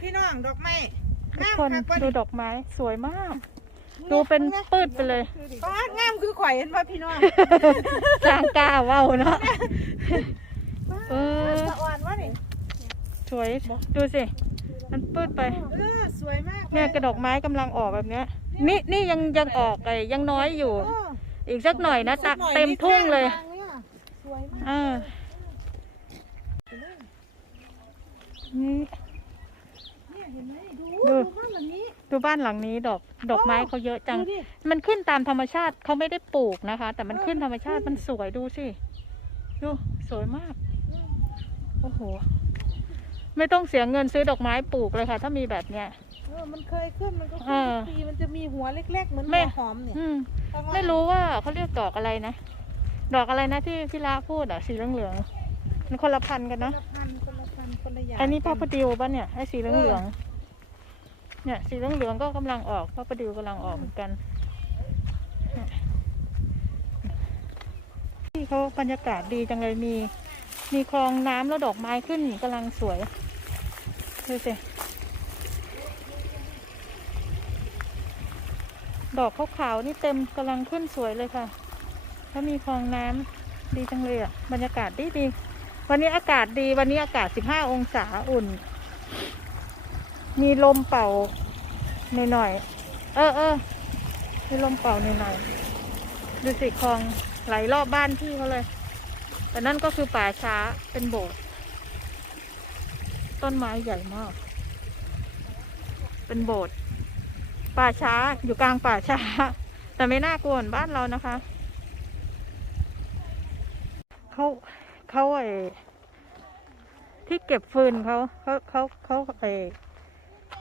พี่น้องดอกไม้ทุกงามคนคักบ่ดูดอกไม้สวยมาก ดูเป็นปืดไปเลยก็งามคือข่อยเห็นว่าพี่น้องสร้างกล้าเว้าเนาะเออสะอ่อนวะนี่สวยดูสิมันปืดไปเออสวยมากลเนี่ยกระดอกไม้กำลังออกแบบเนี้ย นี่นี่ยังยังออกไอ้ยังน้อยอยู่เอออีกสักหน่อยนะสัตะกหน่อยเต็มทุ่งเลยนี่แค่ทางสวยมากเออนี่ เนี่ยเห็นไหมดูดูดูบ้านหลังนี้ดูบ้านหลังนี้ดอกดอกไม้เขาเยอะจังดูดิมันขึ้นตามธรรมชาติเขาไม่ได้ปลูกนะคะ แต่มันขึ้นธรรมชาติมันสวยดูสิดูสวยมากโอ้โหไม่ต้องเสียเงินซื้อดอกไม้ปลูกเลยค่ะ ถ้ามีแบบเนี้ยเออมันเคยขึ้นมันก็เอขึ้นอทุกปีมันจะมีหัวเล็ก ๆ เหมือนไม่หัวหอมเนี่ยอืมข้างล่างไม่รู้ว่าเขาเรียกดอกอะไรนะ ดอกอะไรนะที่พี่ละพูดอะสีเหลืองๆมันคนละพันธุ์กันคนเนาะละพัน คนละพันคนละอย่างอันนี้พ่อกัประดิวป่ะเนี่ยไอ้สีเหลืองๆเนี่ยสีเหลืองๆก็กำลังออกพ่อประดิวกำลังออกเหมือนกันเนี่ยที่เขาบรรยากาศดีจังเลยมี มีคลองน้ำแล้วดอกไม้ขึ้นกำลังสวยดูสิดอกขาวๆนี่เต็มกำลังขึ้นสวยเลยค่ะแล้วมีคลองน้ำดีจังเลยอะบรรยากาศดีดีๆ วันนี้อากาศดีวันนี้อากาศ 15 องศาอุ่น มีลมเป่าหน่อยๆเออเออมีลมเป่าหน่อยๆดูสิคลองไหลรอบบ้านพี่เขาเลย แต่นั่นก็คือป่าช้าเป็นโบสถ์ต้นไม้ใหญ่มาก เป็นโบสถ์ป่าช้าอยู่กลางป่าช้า แต่ไม่น่ากลัวเหมือนบ้านเรานะคะเขา เขาไอที่เก็บฟืนเขาเขาเขาเขาไอ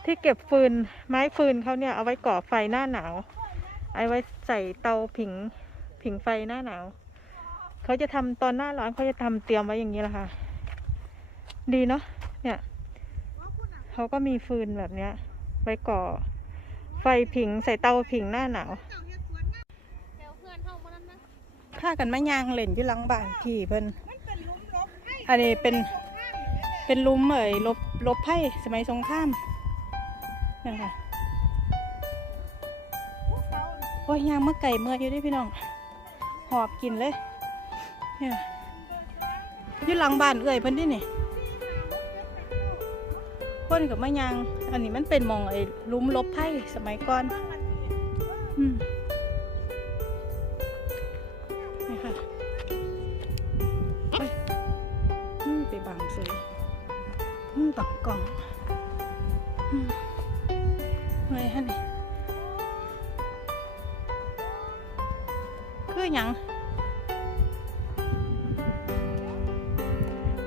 ที่เก็บฟืนไม้ฟืนเขาเนี่ยเอาไว้ก่อไฟหน้าหนาวเอาไว้ใส่เตาผิงผิงไฟหน้าหนาวเขาจะทำตอนหน้าร้อนเขาจะทำเตรียมไว้อย่างนี้แหละค่ะ ดีเนาะเนี่ยเขาก็มีฟืนแบบเนี้ย ไว้ก่อไฟผิงใส่เตาผิงหน้าหนาวข้ากันมะยางเล่นอยู่หลังบ้านพี่เพิ่น อันนี้เป็นเป็นลุมเอ่ยลบลบไพ่สมัยสงครามนี่นค่ะโอ้ยยางมะไก่เมื่อยอยู่ด้วยพี่น้อง หอบกินเลยเนี่ยอยู่หลังบ้านเอ่ยเพิ่นดินี่คนกับมะยาง อันนี้มันเป็นมองไอ้ลุมลบไพ่สมัยก่อน อืม บังกล่องอืมอะไรฮะนี่คือหยัง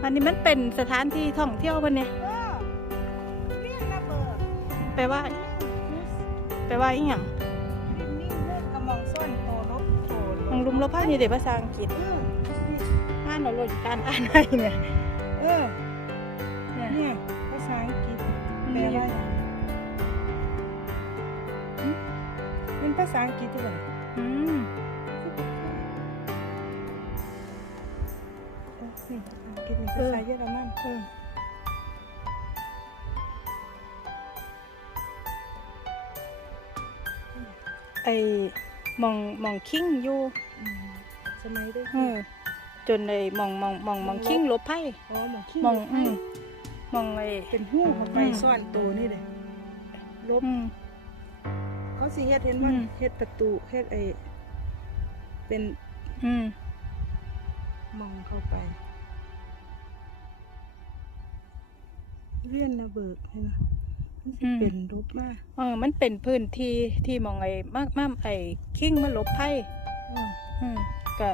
อันนี้มันเป็นสถานที่ท่องเที่ยวปะเนี่ยเออเรียกระเบิดแปลว่าแปลว่าอีหยังนิ่งๆเล่นกระมองส้นโตลบโตลมองลุมลบผ้านี่เด็ภาษาอังกฤษเอออ่านเราโหลดการอ่านได้เนี่ย ษาอังกฤษด้วยอืมเออนี่ภาษาอังกฤษนี่ภาษาเยอรมันเออไอมองมองคิงอยู่อืมสมัยได้เออจนไอมองมองมองมองคิงลบไพ่อ๋อหมองขี้มองลบอืมมองไอเป็นหู้ของไปอืมซ่อนตัวนี่เลยลบอืม เขาสิเฮ็ดเห็นว่าอืม เฮ็ดประตูเฮ็ดไอเป็นอืมมองเข้าไปเรียนระเบิดเห็นไหมมันสิเป็นลบมากเออมันเป็นพื้นที่ที่มองไอ้มากมากไอ้คิงมาลบไพ่อืมอืมก็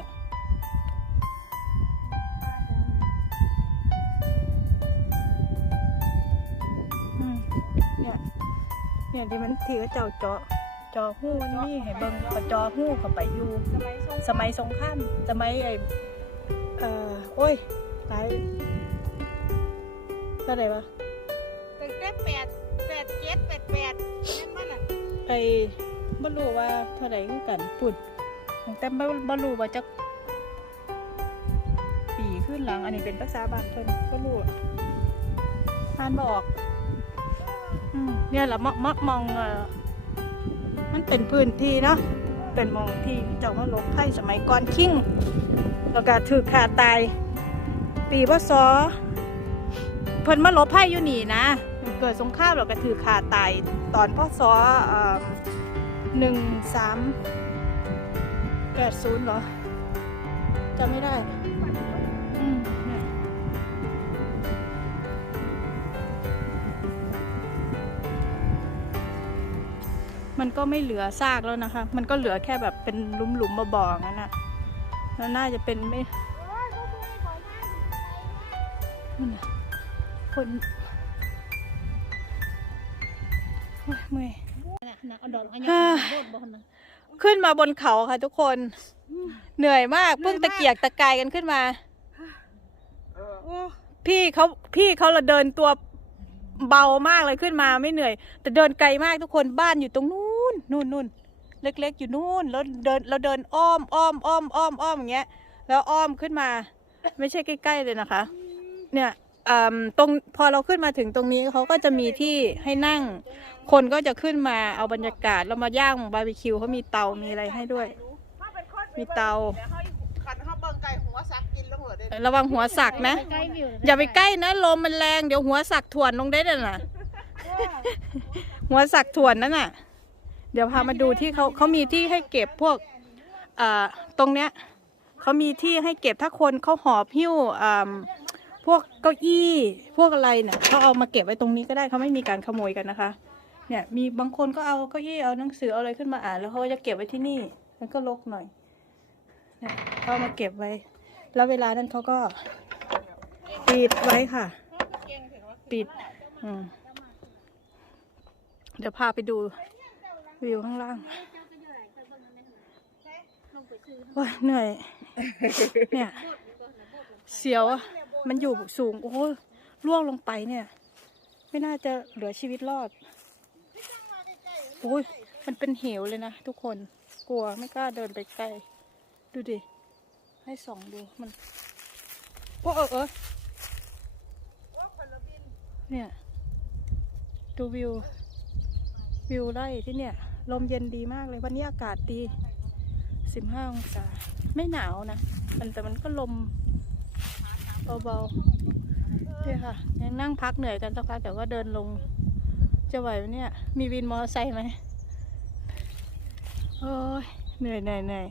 อืมเนี่ยเนี่ยที่มันที่เขาเจ้าเจาะเจอหู้มันนี่ให้เบิ่งก็เจอหู้เข้าไปอยู่สมัยสงสมัยสงครามสมัยไอ้เอ่อโอ้ยหลายเท่าไหร่วะตั้งแต่แปดแปดเจ็ดแปดแปดเห็นมันอะไอ้บ่รู้ว่าเท่าไหร่คือกันปุ่นแต่บ่บ่รู้ว่าจะปีขึ้นหลัง อันนี้เป็นภาษาบ้านเพิ่นบ่รู้อะอ่านบ่ออก อืมเนี่ยแหละมะมะมองเออ มันเป็นพื้นที่เนาะเป็นมองที่เจ้ามาหลบไพ่สมัยก่อนคิงแล้วก็ถือขาตาย ปีพศเพิ่นมาลบไพ่อยู่นี่นะ เกิดสงครามแล้วก็ถือขาตายตอนพศหนึ่งสามแปดศูนย์เหรอจำไม่ได้ มันก็ไม่เหลือซากแล้วนะคะ มันก็เหลือแค่แบบเป็นหลุมหลุมๆบ่อๆงั้นนะแล้วน่าจะเป็นไม่นั่นน่ะคนโอ้ยเมื่อยเอาดอกอันฮ่าโบดบ่นะขึ้นมาบนเขาค่ะทุกคน เหนื่อยมากเพิ่งตะเกียกตะกายกันขึ้นมาโอ้พี่เขาพี่เขาละเดินตัว เบามากเลยขึ้นมาไม่เหนื่อย แต่เดินไกลมากทุกคนบ้านอยู่ตรงนู้นนู่นนู่นเล็กๆ อยู่นู่นแล้วเดินเราเดินอ้อมอ้อมอ้อมอ้อมอ้อมอย่างเงี้ย แล้วอ้อมขึ้นมา ไม่ใช่ใกล้ๆเลยนะคะ เนี่ยอืมตรงพอเราขึ้นมาถึงตรงนี้เขาก็จะมีที่ให้นั่ง คนก็จะขึ้นมาเอาบรรยากาศแล้วมาย่างบาร์บีคิวเขามีเตามีอะไรให้ด้วย มีเตาขันข้าวเบิ่งไก่หัวซักกินแล้วหัวเด่นระวังหัวสักนะใกล้วิว อย่าไปใกล้นะลมมันแรงเดี๋ยวหัวสักถ่วนลงได้เลยน่ะ หัวสักถ่วนนั่นน่ะ เดี๋ยวพามาดูที่เขาเขามีที่ให้เก็บพวกอ่าตรงเนี้ยเขามีที่ให้เก็บถ้าคนเขาหอบหิ้วอ่าพวกเก้าอี้พวกอะไรเนี่ยเขาเอามาเก็บไว้ตรงนี้ก็ได้เขาไม่มีการขโมยกันนะคะ เนี่ย มีบางคนก็เอาเก้าอี้เอาหนังสือเอาอะไรขึ้นมาอ่านแล้วเขาจะเก็บไว้ที่นี่มันก็รกหน่อยเนี่ยเขาเอามาเก็บไว้ แล้วเวลานั้นเขาก็ ปิดไว้ค่ะ ปิดเดี๋ยวพาไปดูวิวข้างล่างว้าเหนื่อย เนี่ย เสียวมันอยู่สูง โอ้ล่วงลงไปเนี่ย ไม่น่าจะเหลือชีวิตรอดโอ้ยมันเป็นเหวเลยนะทุกคนกลัวไม่กล้าเดินไปใกล้ ดูดิ ให้ส่องดูมัน โอ้เออเออ เนี่ย ดูวิว วิวไร่ที่เนี่ย ลมเย็นดีมากเลย วันนี้อากาศดีสิบห้าองศา ไม่หนาวนะ มันแต่มันก็ลมเบาๆเนี่ยค่ะยังนั่งพักเหนื่อยกันสักพักแต่ว่าเดินลง จะไหวไหมเนี่ย มีวินมอเตอร์ไซค์ไหม โอ้ยเหนื่อยเหนื่อยเหนื่อย